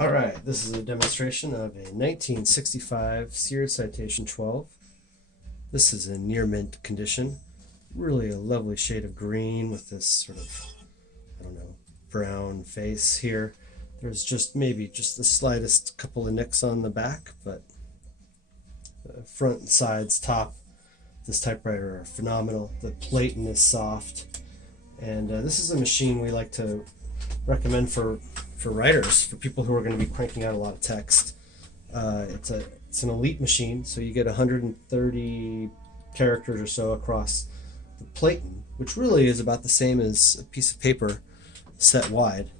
All right, this is a demonstration of a 1965 Sears Citation 12. This is in near mint condition. Really a lovely shade of green with this sort of, I don't know, brown face here. There's maybe just the slightest couple of nicks on the back, but the front and sides, top, this typewriter are phenomenal. The plating is soft, and this is a machine we like to recommend for writers, for people who are going to be cranking out a lot of text. It's an elite machine, so you get 130 characters or so across the platen, which really is about the same as a piece of paper set wide.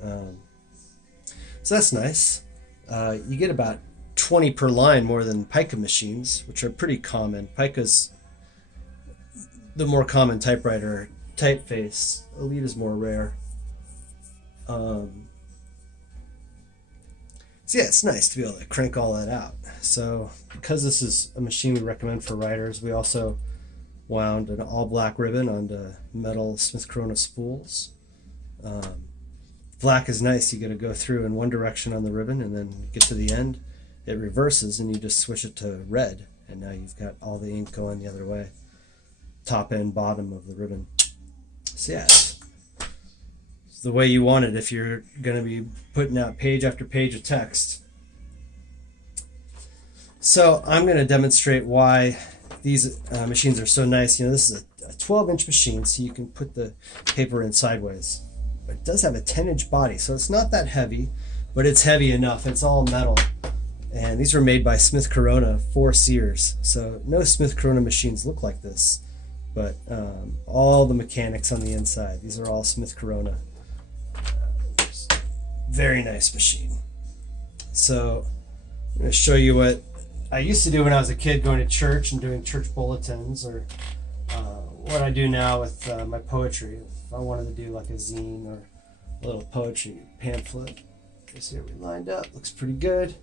So that's nice. You get about 20 per line more than pica machines, which are pretty common. Pica's the more common typewriter. Typeface, elite is more rare. So yeah, it's nice to be able to crank all that out. So because this is a machine we recommend for writers, we also wound an all black ribbon onto metal Smith Corona spools. Black is nice. You got to go through in one direction on the ribbon, and then you get to the end, it reverses, and you just switch it to red, and now you've got all the ink going the other way, top and bottom of the ribbon. So yeah, it's the way you want it if you're going to be putting out page after page of text. So I'm going to demonstrate why these machines are so nice. You know, this is a 12-inch machine, so you can put the paper in sideways. But it does have a 10-inch body, so it's not that heavy, but it's heavy enough. It's all metal. And these were made by Smith Corona for Sears. So no Smith Corona machines look like this, but all the mechanics on the inside, these are all Smith Corona. Very nice machine. So I'm going to show you what I used to do when I was a kid, going to church and doing church bulletins, or what I do now with my poetry. If I wanted to do like a zine or a little poetry pamphlet. Okay, so here we lined up. Looks pretty good.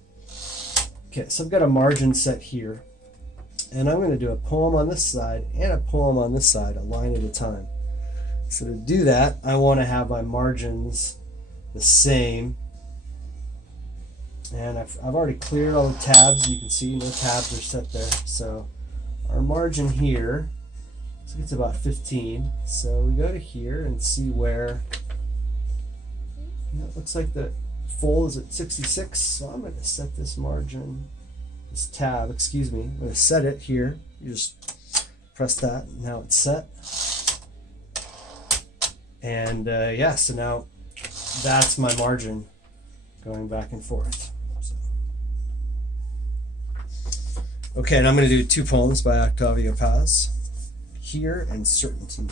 Okay, so I've got a margin set here, and I'm going to do a poem on this side and a poem on this side, a line at a time. So to do that, I want to have my margins the same, and I've already cleared all the tabs. You can see no tabs are set there. So our margin here, so it's about 15. So we go to here and see where, it looks like the fold is at 66. So I'm going to set this margin, this tab, excuse me. I'm going to set it here. You just press that. Now it's set. And yeah, so now that's my margin going back and forth. So. Okay, and I'm going to do two poems by Octavio Paz, Here and Certainty.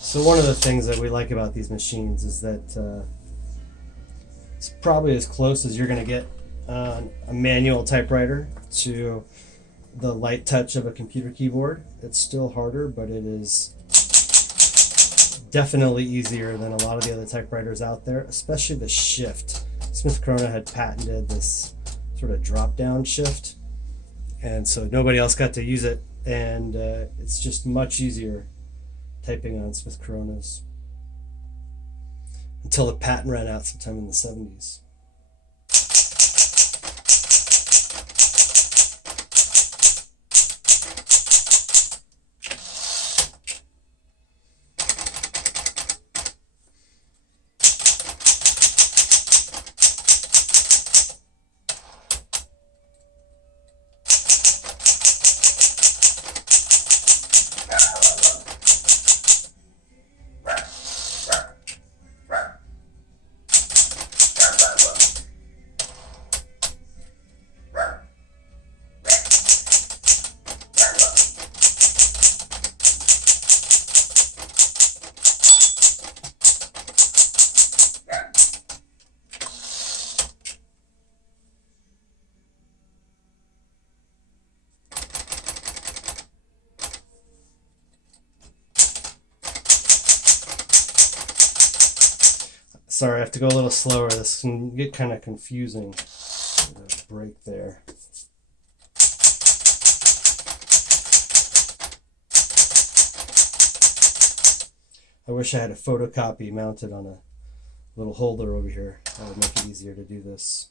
So one of the things that we like about these machines is that it's probably as close as you're going to get on a manual typewriter to the light touch of a computer keyboard. It's still harder, but it is definitely easier than a lot of the other typewriters out there, especially the shift. Smith Corona had patented this sort of drop-down shift, and so nobody else got to use it, and it's just much easier typing on Smith Coronas until the patent ran out sometime in the 70s. Sorry, I have to go a little slower. This can get kind of confusing. Break there. I wish I had a photocopy mounted on a little holder over here. That would make it easier to do this.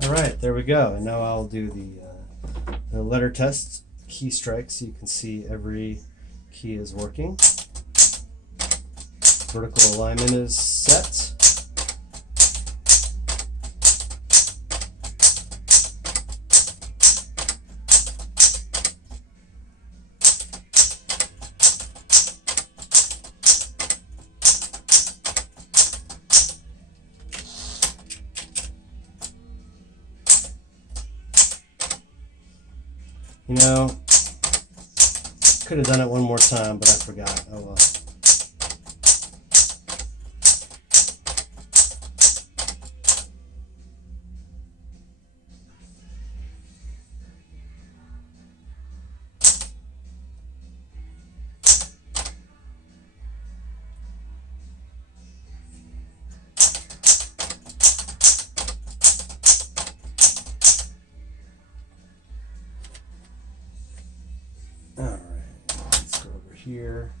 All right, there we go. And now I'll do the letter test key strike so you can see every key is working. Vertical alignment is set. You know, could have done it one more time, but I forgot. Oh well. All right, let's go over here.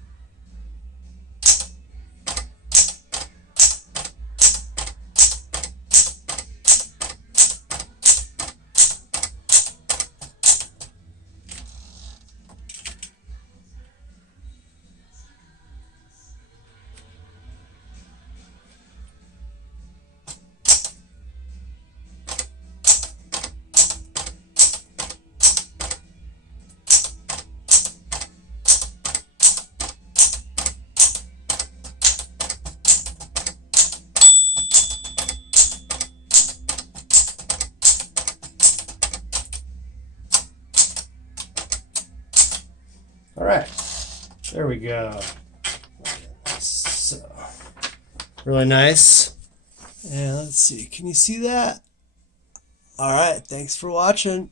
All right, there we go. So, really nice. And let's see, can you see that? All right, thanks for watching.